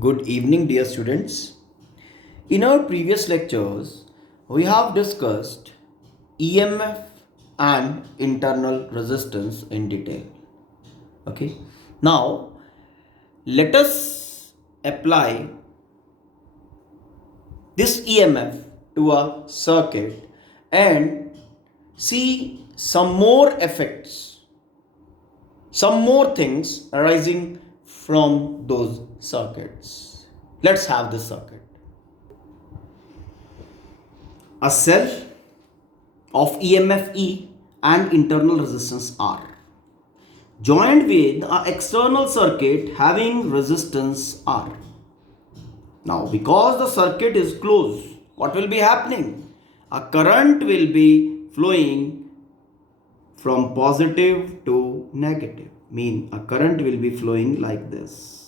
Good evening, dear students. In our previous lectures, we have discussed EMF and internal resistance in detail. Okay. Now, let us apply this EMF to a circuit and see some more effects, some more things arising from those circuits. Let's have this circuit. A cell of EMF E and internal resistance R joined with an external circuit having resistance R. Now, because the circuit is closed, what will be happening? A current will be flowing from positive to negative. Mean a current will be flowing like this.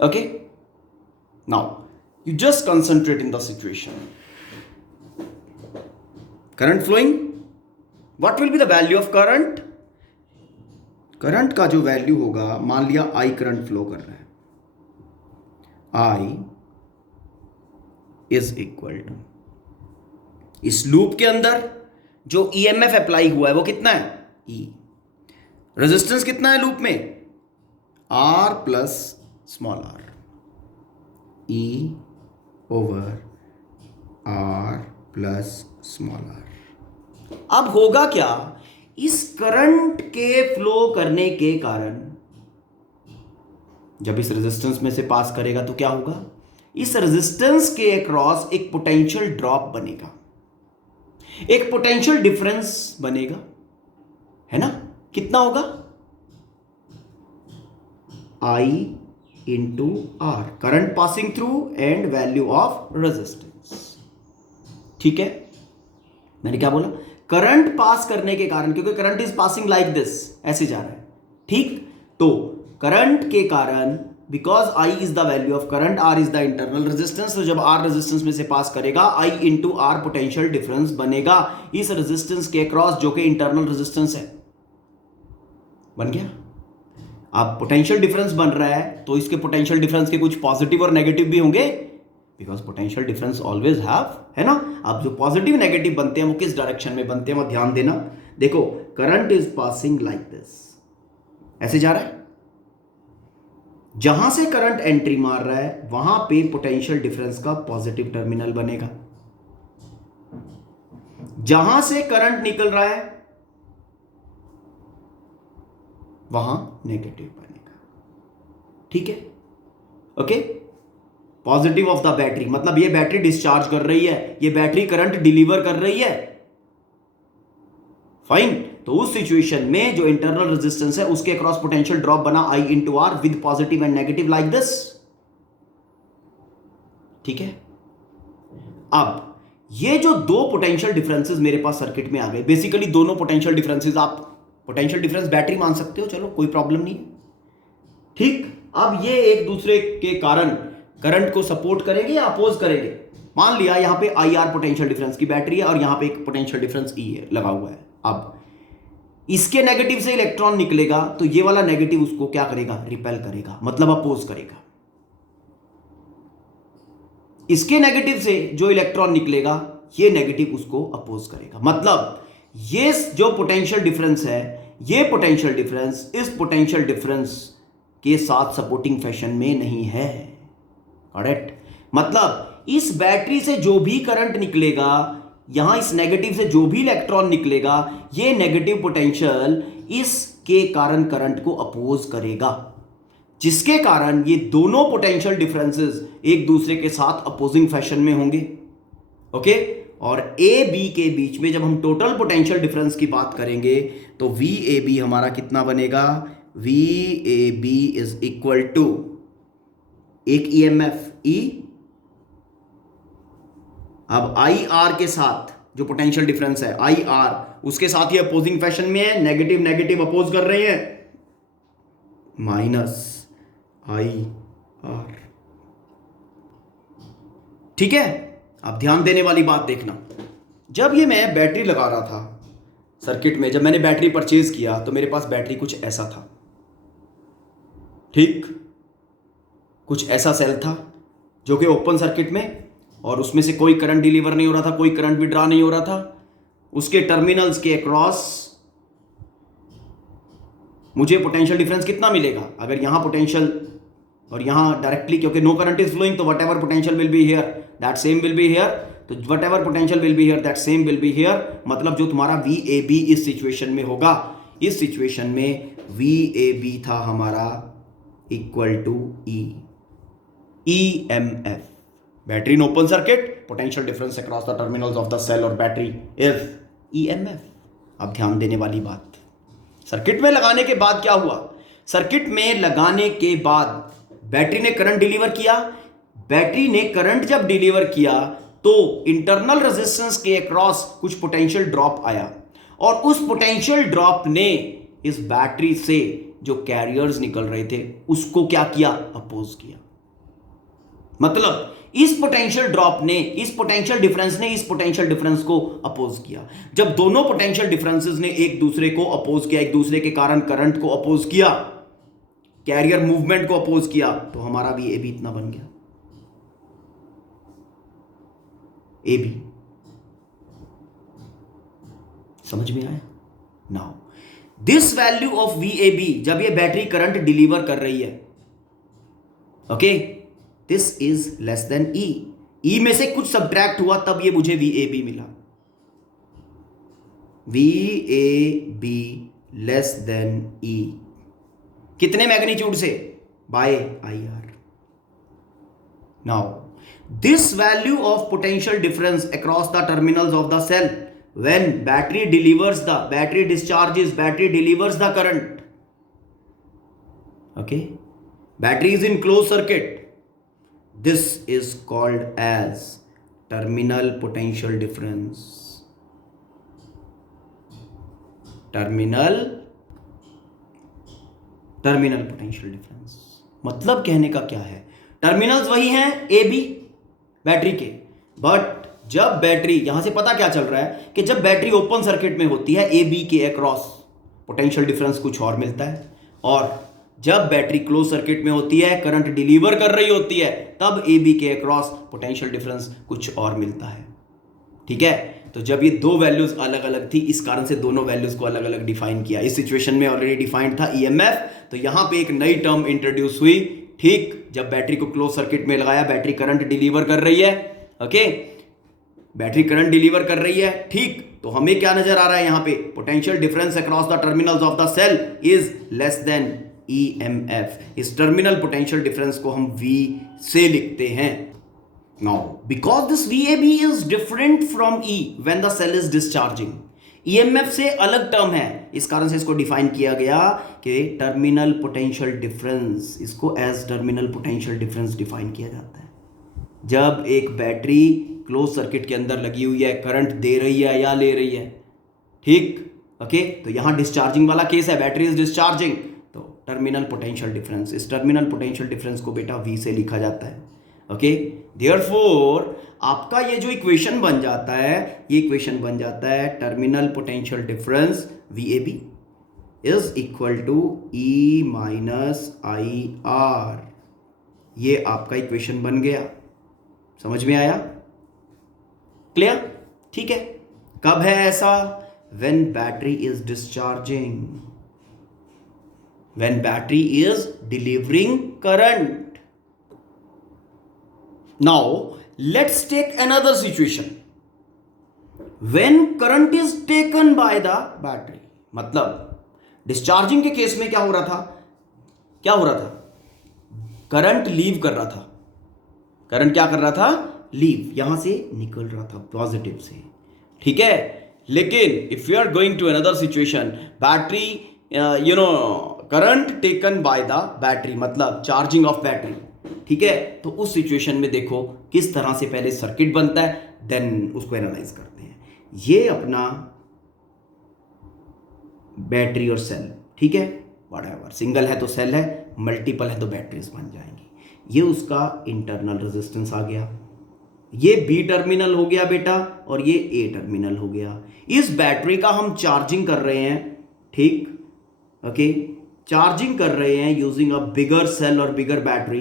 Okay? Now, you just concentrate in the situation. Current flowing. What will be the value of current? Current का जो value होगा, मान लिया I current flow कर रहा है, I is equal to, इस loop के अंदर जो EMF अप्लाई हुआ है वो कितना है? E. रेजिस्टेंस कितना है लूप में? R plus small r, E over R plus small r. अब होगा क्या? इस करंट के फ्लो करने के कारण जब इस रेजिस्टेंस में से पास करेगा तो क्या होगा? इस रेजिस्टेंस के अक्रॉस एक पोटेंशियल ड्रॉप बनेगा, एक पोटेंशियल डिफरेंस बनेगा, है ना? कितना होगा? I into R, current passing through and value of resistance. ठीक है, मैंने क्या बोला? करंट पास करने के कारण, क्योंकि current is passing like this, ऐसे जा रहा है. ठीक, तो करंट के कारण, because I is the value of current, R is the internal resistance, तो जब R रेजिस्टेंस में से पास करेगा I into R potential difference बनेगा इस रेजिस्टेंस के क्रॉस, जो कि इंटरनल रेजिस्टेंस है. बन गया. अब पोटेंशियल डिफरेंस बन रहा है तो इसके पोटेंशियल डिफरेंस के कुछ पॉजिटिव और नेगेटिव भी होंगे, because potential difference always have, है ना? अब जो पॉजिटिव नेगेटिव बनते हैं वो किस डायरेक्शन में बनते हैं वो ध्यान देना. देखो, current is passing like this, ऐसे जा रहा है. जहां से करंट एंट्री मार रहा है वहां पे पोटेंशियल डिफरेंस का पॉजिटिव टर्मिनल बनेगा, जहां से करंट निकल रहा है वहां नेगेटिव बनेगा. ठीक है, okay. Positive of the battery, मतलब ये बैटरी डिस्चार्ज कर रही है, ये बैटरी करंट डिलीवर कर रही है. फाइन. तो उस सिचुएशन में जो इंटरनल रेजिस्टेंस है उसके अक्रॉस पोटेंशियल ड्रॉप बना I into R with positive and negative like this. ठीक है. अब ये जो दो पोटेंशियल डिफरेंसेस मेरे पास सर्किट में आ गए, बेसिकली दोनों पोटेंशियल डिफरेंसेस, आप पोटेंशियल डिफरेंस बैटरी मान सकते हो, चलो कोई प्रॉब्लम नहीं. ठीक. अब ये एक दूसरे के कारण करंट को सपोर्ट करेंगे या अपोज करेंगे? मान लिया यहां पे IR पोटेंशियल डिफरेंस की बैटरी है और यहां पे एक पोटेंशियल डिफरेंस E है लगा हुआ है. अब इसके नेगेटिव से इलेक्ट्रॉन निकलेगा तो ये वाला नेगेटिव उसको क्या करेगा? रिपेल करेगा, मतलब अपोज करेगा. इसके नेगेटिव से जो इलेक्ट्रॉन निकलेगा ये नेगेटिव उसको अपोज करेगा. मतलब ये जो पोटेंशियल डिफरेंस है, ये पोटेंशियल डिफरेंस इस पोटेंशियल डिफरेंस के साथ सपोर्टिंग फैशन में नहीं है. करेक्ट. मतलब इस बैटरी से जो भी करंट निकलेगा, यहां इस नेगेटिव से जो भी इलेक्ट्रॉन निकलेगा, ये नेगेटिव पोटेंशियल इसके कारण करंट को अपोज करेगा, जिसके कारण ये दोनों पोटेंशियल डिफरेंसेस एक दूसरे के साथ अपोजिंग फैशन में होंगे. ओके. और ए बी के बीच में जब हम टोटल पोटेंशियल डिफरेंस की बात करेंगे तो वी ए बी हमारा कितना बनेगा? V A B is equal to एक EMF E, अब IR के साथ जो पोटेंशियल डिफरेंस है IR, उसके साथ ही अपोजिंग फैशन में है, नेगेटिव नेगेटिव अपोज कर रहे हैं, माइनस IR. ठीक है. अब ध्यान देने वाली बात देखना, जब ये मैं बैटरी लगा रहा था सर्किट में, जब मैंने बैटरी परचेज किया तो मेरे पास बैटरी कुछ ऐसा था. ठीक. कुछ ऐसा सेल था जो कि ओपन सर्किट में, और उसमें से कोई करंट डिलीवर नहीं हो रहा था, कोई करंट भी ड्रा नहीं हो रहा था। उसके टर्मिनल्स के अक्रॉस मुझे पोटेंशियल डिफरेंस कितना मिलेगा? अगर यहां पोटेंशियल और यहां डायरेक्टली, क्योंकि नो करंट इज फ्लोइंग, तो whatever potential will be here that same will be here, तो whatever potential will be here that same will be here. मतलब जो तुम्हारा VAB इस सिचुएशन में होगा, इस सिचुएशन में VAB था हमारा equal to EMF, battery in open circuit, potential difference across the terminals of the cell और बैटरी इज EMF। अब ध्यान देने वाली बात, सर्किट में लगाने के बाद क्या हुआ? सर्किट में लगाने के बाद बैटरी ने करंट डिलीवर किया। बैटरी ने करंट जब डिलीवर किया तो इंटरनल रेजिस्टेंस के अक्रॉस कुछ पोटेंशियल ड्रॉप आया, और उस पोटेंशियल ड्रॉप ने इस बैटरी से जो कैरियर्स निकल रहे थे उसको क्या किया? अपोज किया। मतलब इस पोटेंशियल ड्रॉप ने, इस पोटेंशियल डिफरेंस ने इस पोटेंशियल डिफरेंस को अपोज किया। जब दोनों पोटेंशियल डिफरेंसेस ने एक दूसरे को अपोज किया, एक दूसरे के कारण करंट को अपोज किया, कैरियर मूवमेंट को अपोज किया, तो हमारा भी AB इतना बन गया, AB। समझ में आया? Now this value of VAB, जब ये बैटरी करंट डिलीवर कर रही है, okay, this is less than E में से कुछ सब्ट्रैक्ट हुआ तब ये मुझे VAB मिला। VAB लेस देन E कितने मैग्नीट्यूड से? By IR। Now this value of potential difference across the terminals of the cell when battery discharges, battery delivers the current, okay, battery is in closed circuit, this is called as terminal potential difference, terminal potential difference। मतलब कहने का क्या है? Terminals वही हैं AB battery के, but जब battery, यहां से पता क्या चल रहा है कि जब बैटरी ओपन सर्किट में होती है AB के अक्रॉस पोटेंशियल डिफरेंस कुछ और मिलता है, और जब बैटरी क्लोज सर्किट में होती है, करंट डिलीवर कर रही होती है, तब AB के अक्रॉस पोटेंशियल डिफरेंस कुछ और मिलता है। ठीक है, तो जब ये दो वैल्यूज अलग अलग थी, इस कारण से दोनों वैल्यूज को अलग अलग डिफाइन किया। इस सिचुएशन में ऑलरेडी डिफाइंड था EMF, तो यहां पे एक नई टर्म इंट्रोड्यूस हुई। ठीक, जब बैटरी को क्लोज सर्किट में लगाया, बैटरी करंट डिलीवर कर रही है, ओके, बैटरी करंट डिलीवर कर रही है, ठीक, तो हमें क्या नजर आ रहा है यहां पे? Potential difference across the terminals of the cell is less than EMF। इस टर्मिनल पोटेंशियल डिफरेंस को हम V से लिखते हैं। Now because this VAB is different from E when the cell is discharging, EMF से अलग टर्म है, इस कारण से इसको डिफाइन किया गया कि टर्मिनल पोटेंशियल डिफरेंस, इसको as terminal potential difference define किया जाता है। जब एक बैटरी क्लोज सर्किट के अंदर लगी हुई है, करंट दे रही है या ले रही है, ठीक, ओके, तो यहां डिस्चार्जिंग वाला केस है, बैटरी इज डिस्चार्जिंग, तो टर्मिनल पोटेंशियल डिफरेंस, इस टर्मिनल पोटेंशियल डिफरेंस को बेटा V से लिखा जाता है। ओके, देयरफॉर आपका ये जो इक्वेशन बन जाता है, ये इक्वेशन बन जाता है terminal potential difference VAB is equal to E minus IR। ये आपका इक्वेशन बन गया। समझ में आया? क्लियर? ठीक है। कब है ऐसा? When battery is discharging, when battery is delivering current. Now let's take another situation when current is taken by the battery। मतलब डिस्चार्जिंग के केस में क्या हो रहा था? क्या हो रहा था? करंट लीव कर रहा था। करंट क्या कर रहा था? लीव, यहां से निकल रहा था पॉजिटिव से, ठीक है। लेकिन if you are going to another situation, battery current taken by the battery, मतलब चार्जिंग ऑफ बैटरी, ठीक है। तो उस सिचुएशन में देखो किस तरह से पहले सर्किट बनता है, देन उसको एनालाइज करते हैं। ये अपना बैटरी और सेल, ठीक है, व्हाटएवर, सिंगल है तो सेल है, मल्टीपल है तो बैटरीज बन जाएंगी। ये उसका इंटरनल रेजिस्टेंस आ गया, ये B टर्मिनल हो गया बेटा, और ये A टर्मिनल हो गया। इस बैटरी का हम चार्जिंग कर रहे हैं, ठीक, ओके, चार्जिंग कर रहे हैं यूजिंग अ बिगर सेल और बिगर बैटरी,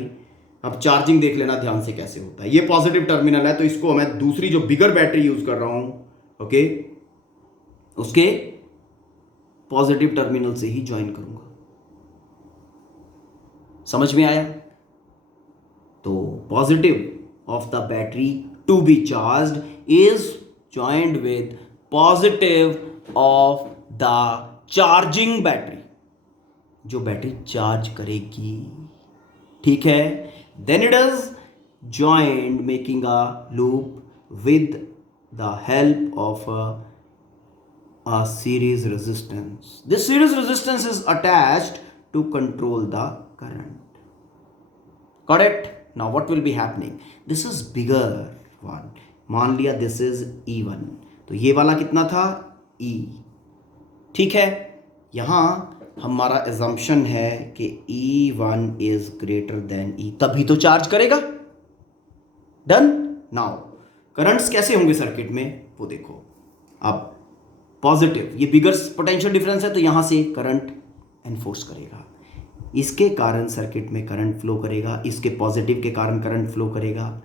अब चार्जिंग देख लेना ध्यान से कैसे होता है। ये पॉजिटिव टर्मिनल है तो इसको मैं दूसरी जो बिगर बैटरी यूज कर रहा हूं, ओके, उसके पॉजिटिव टर्मिनल से ही ज्वाइन करूंगा। समझ में आया? तो positive of the battery to be charged is joined with positive of the charging battery, जो बैटरी चार्ज करेगी। ठीक है, then it is joined making a loop with the help of a series resistance. This series resistance is attached to control the current. Got it? Now what will be happening? This is bigger one. मान लिया this is E1, तो ये वाला कितना था? E. ठीक है, यहां हमारा assumption है कि E1 is greater than E, तभी तो चार्ज करेगा। डन। नाउ करंट्स कैसे होंगे सर्किट में वो देखो। अब पॉजिटिव, ये बिगर पोटेंशियल डिफरेंस है तो यहां से करंट एनफोर्स करेगा, इसके कारण सर्किट में करंट फ्लो करेगा, इसके पॉजिटिव के कारण करंट फ्लो करेगा।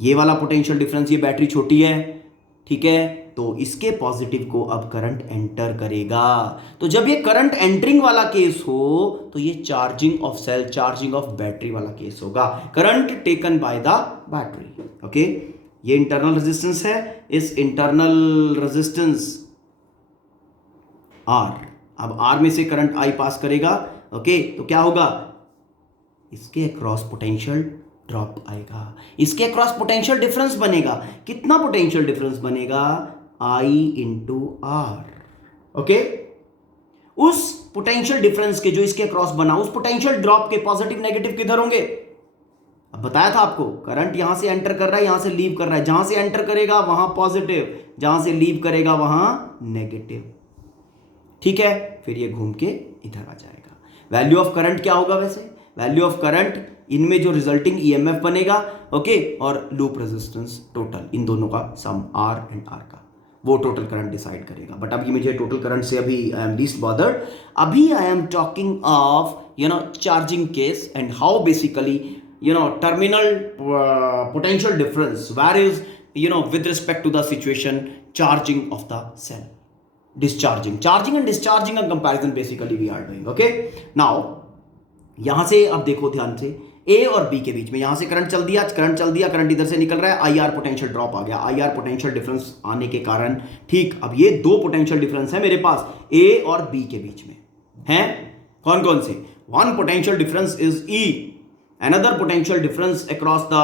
ये वाला पोटेंशियल डिफरेंस, ये बैटरी छोटी है, ठीक है, तो इसके पॉजिटिव को अब करंट एंटर करेगा। तो जब ये करंट एंटरिंग वाला केस हो तो ये charging of cell, charging of battery वाला केस होगा, current taken by the battery. Okay, ये इंटरनल रेजिस्टेंस है, इस इंटरनल रेजिस्टेंस R, अब R में से करंट I पास करेगा। ओके, तो क्या होगा? इसके अक्रॉस पोटेंशियल ड्रॉप आएगा, इसके अक्रॉस पोटेंशियल डिफरेंस बनेगा। कितना पोटेंशियल डिफरेंस बनेगा? I into R। ओके, उस पोटेंशियल डिफरेंस के जो इसके अक्रॉस बना, उस पोटेंशियल ड्रॉप के पॉजिटिव नेगेटिव किधर होंगे? अब बताया था आपको, करंट यहां से एंटर कर रहा है, यहां से लीव कर रहा है, जहां से एंटर करेगा वहां पॉजिटिव, जहां से लीव करेगा वहां नेगेटिव। ठीक है, फिर ये घूम के इधर आ जाएगा। वैल्यू ऑफ करंट क्या होगा वैसे? वैल्यू ऑफ करंट, इनमें जो रिजल्टिंग ईएमएफ बनेगा, ओके, और लूप रेजिस्टेंस टोटल, इन दोनों का सम R एंड R का, वो टोटल करंट डिसाइड करेगा। बट अभी मुझे टोटल करंट से अभी आई एम लीस्ट बॉदर्ड। अभी I am talking of charging case and how basically terminal potential difference varies with respect to the situation charging of the cell, charging and discharging a comparison basically we are doing. Okay, now यहां से अब देखो ध्यान से, A और B के बीच में यहां से करंट चल दिया, करंट इधर से निकल रहा है, IR पोटेंशियल ड्रॉप आ गया, IR पोटेंशियल डिफरेंस आने के कारण, ठीक, अब ये दो पोटेंशियल डिफरेंस है मेरे पास A और B के बीच में हैं। कौन कौन से? One potential difference is E, another potential difference across the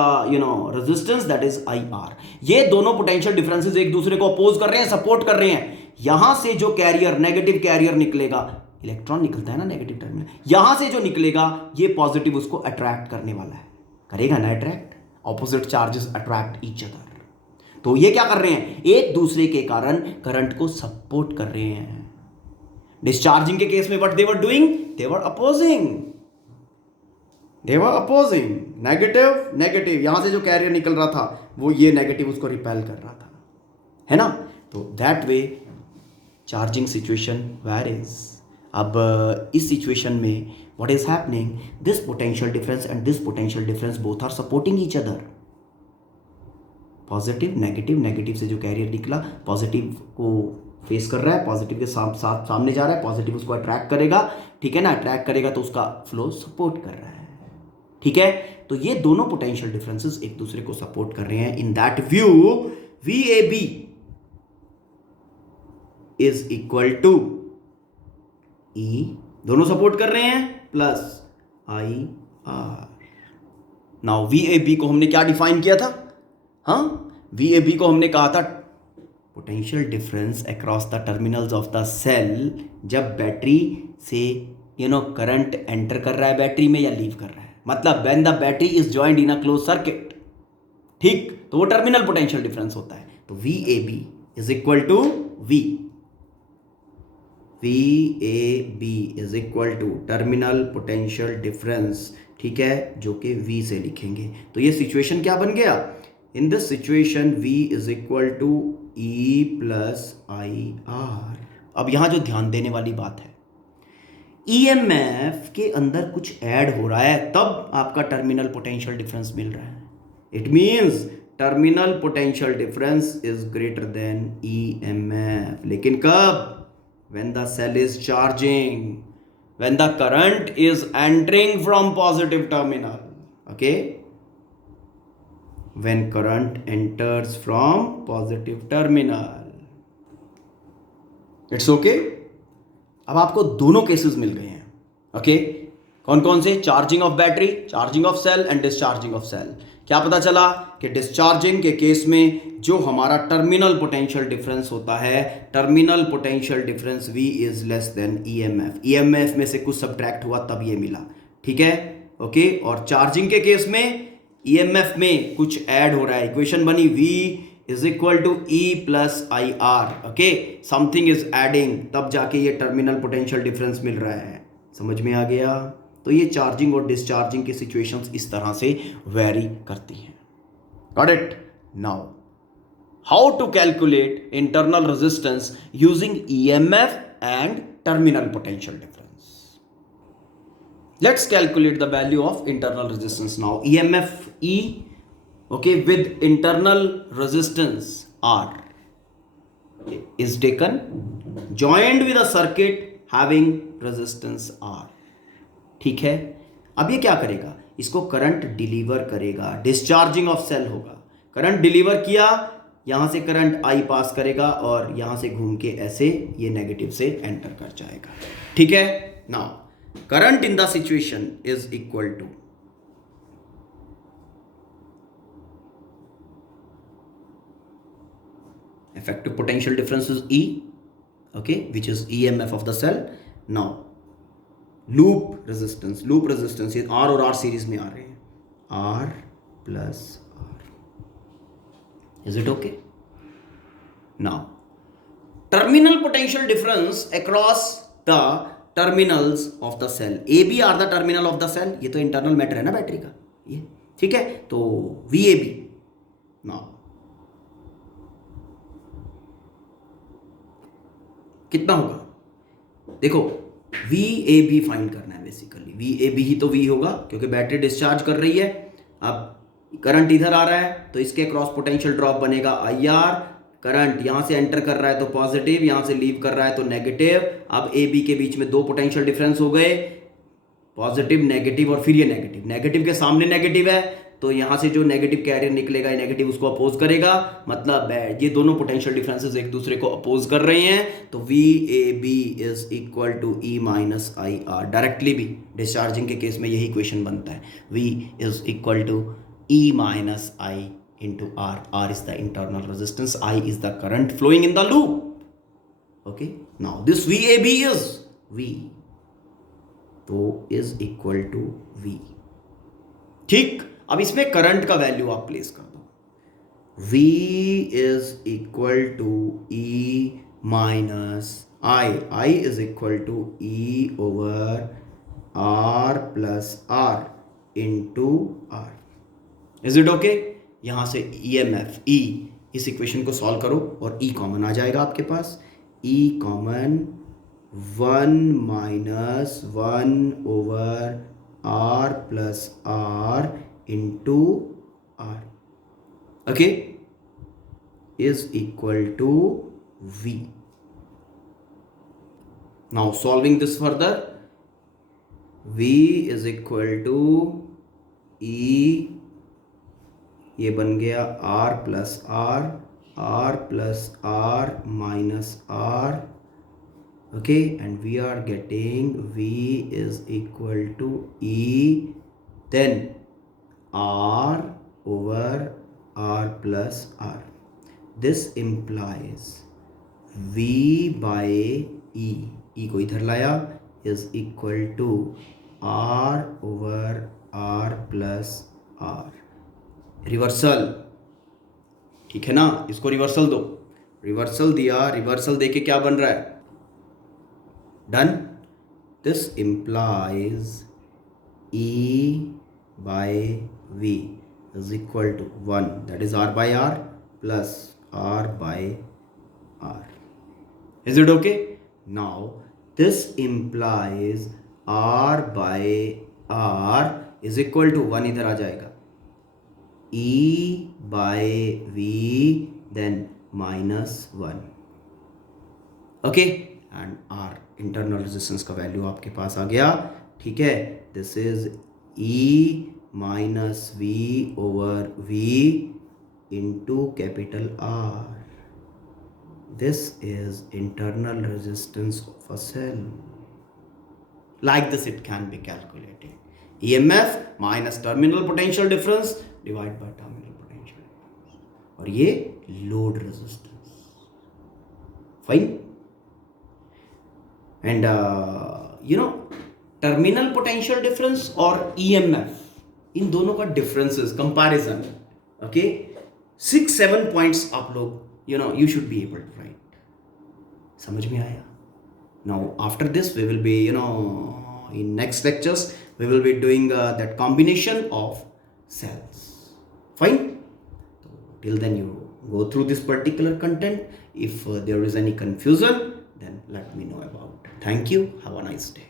resistance, that is IR। ये दोनों potential differences एक दूसरे को अपोज कर रहे हैं, सपोर्ट कर रहे हैं। यहां से जो कैरियर, नेगेटिव कैरियर निकलेगा, इलेक्ट्रॉन निकलता है ना नेगेटिव टर्मिनल, यहां से जो निकलेगा ये पॉजिटिव उसको अट्रैक्ट करने वाला है, करेगा ना attract, opposite charges attract each other. तो ये क्या कर रहे हैं? एक दूसरे के कारण करंट को सपोर्ट कर रहे हैं। डिस्चार्जिंग के केस में what they were doing? They were opposing, negative, यहां से जो कैरियर निकल रहा था वो ये नेगेटिव उसको रिपेल कर रहा था, है ना? तो that way charging situation varies. अब इस सिचुएशन में what is happening? This potential difference and this potential difference both are supporting each other. Positive negative से जो कैरियर निकला पॉजिटिव को फेस कर रहा है, पॉजिटिव के साथ सामने जा रहा है, पॉजिटिव उसको अट्रैक्ट करेगा, ठीक है ना? अट्रैक्ट करेगा तो उसका फ्लो सपोर्ट कर रहा है, ठीक है? तो ये दोनों पोटेंशियल डिफरेंसेस एक दूसरे को सपोर्ट कर रहे हैं। In that view VAB is equal to E, दोनों सपोर्ट कर रहे हैं, प्लस IR। नाउ VAB को हमने क्या डिफाइन किया था? VAB को हमने कहा था potential difference across the terminals of the cell, जब बैटरी से करंट एंटर कर रहा है बैटरी में या लीव कर रहा है, मतलब when the battery is joined in a close circuit, ठीक, तो वो टर्मिनल पोटेंशियल डिफरेंस होता है। तो VAB is equal to VAB is equal to terminal potential difference, ठीक है, जो कि V से लिखेंगे। तो ये सिचुएशन क्या बन गया? In this situation V is equal to E plus IR। अब यहां जो ध्यान देने वाली बात है, ईएमएफ के अंदर कुछ ऐड हो रहा है, तब आपका टर्मिनल पोटेंशियल डिफरेंस मिल रहा है. It means terminal potential difference is greater than EMF. लेकिन कब? when the cell is charging, when the current is entering from positive terminal. Okay, when current enters from positive terminal. It's okay. अब आपको दोनों cases मिल गए हैं. Okay, कौन कौन से? Charging of battery, charging of cell and discharging of cell. क्या पता चला कि डिस्चार्जिंग के केस में जो हमारा टर्मिनल पोटेंशियल डिफरेंस होता है, terminal potential difference V is less then EMF. EMF में से कुछ सब्ट्रैक्ट हुआ तब ये मिला. ठीक है, ओके. और चार्जिंग के केस में ईएमएफ में कुछ ऐड हो रहा है, इक्वेशन बनी V is equal to E plus I R. Okay, something is adding, तब जाके ये टर्मिनल पोटेंशियल डिफरेंस मिल रहा है. समझ में आ गया? तो ये चार्जिंग और डिस्चार्जिंग की सिचुएशंस इस तरह से वेरी करती हैं. Got it? Now how to calculate internal resistance using EMF and terminal potential difference. Let's calculate the value of internal resistance now. EMF E, okay, with internal resistance R is taken, joined with a circuit having resistance R. ठीक है, अब ये क्या करेगा? इसको current deliver करेगा, discharging of cell होगा. Current deliver किया, यहां से करंट I पास करेगा और यहां से घूम के ऐसे ये नेगेटिव से एंटर कर जाएगा. ठीक है, now current in the situation is equal to effective potential difference is E, okay, which is EMF of the cell. Now loop resistance ये R और R सीरीज में आ रहे हैं, R plus R. Is it okay? Now terminal potential difference across the terminals of the cell. AB are the terminal of the cell. ये तो internal matter है ना battery का, ये ठीक है. तो VAB. Now कितना होगा? देखो, VAB फाइंड करना है बेसिकली. VAB ही तो V होगा क्योंकि बैटरी डिस्चार्ज कर रही है. अब करंट इधर आ रहा है तो इसके क्रॉस पोटेंशियल ड्रॉप बनेगा IR. करंट यहां से एंटर कर रहा है तो पॉजिटिव, यहां से लीव कर रहा है तो नेगेटिव. अब AB के बीच में दो पोटेंशियल डिफरेंस हो गए, पॉजिटिव नेगेटिव, और फिर ये नेगेटिव. नेगेटिव के सामने नेगेटिव है तो यहां से जो नेगेटिव कैरियर निकलेगा ये नेगेटिव उसको अपोज करेगा. मतलब ये दोनों पोटेंशियल डिफरेंसेस एक दूसरे को अपोज कर रहे हैं. तो VAB is equal to E minus I R. Directly भी डिस्चार्जिंग के केस में यही इक्वेशन बनता है. V is equal to E minus I into R. R is the internal resistance, I is the current flowing in the loop. Okay, now this VAB is V, तो is equal to V. ठीक, अब इसमें current का value आप place कर दो. V is equal to E minus I is equal to E over R plus R into R. Is it okay? यहां से EMF E, इस इक्वेशन को सॉल्व करो और E कॉमन आ जाएगा आपके पास. E common 1 minus 1 over R plus R into R, okay, is equal to V. Now solving this further, V is equal to E, ये बन गया R plus R plus R minus R. Okay, and we are getting V is equal to E, then R over R plus R. This implies V by E को इधर लाया, is equal to R over R plus R. Reversal, ठीक है ना? इसको reversal दो. Reversal दिया, reversal देके क्या बन रहा है? Done. This implies E by V is equal to 1, that is R by R plus R by R. Is it okay? Now this implies R by R is equal to 1, इधर आ जाएगा, E by V then -1. Okay, and R internal resistance का value आपके पास आ गया. ठीक है, this is E minus V over V into capital R. This is internal resistance of a cell. Like this it can be calculated. EMF minus terminal potential difference divided by terminal potential difference. और ये load resistance. Fine. And terminal potential difference और EMF, इन दोनों का differences comparison. Okay, 6-7 points आप लोग you should be able to write. समझ में आया? Now after this we will be in next lectures we will be doing that combination of cells. Fine. So till then you go through this particular content. If there is any confusion, then let me know about it. Thank you. Have a nice day.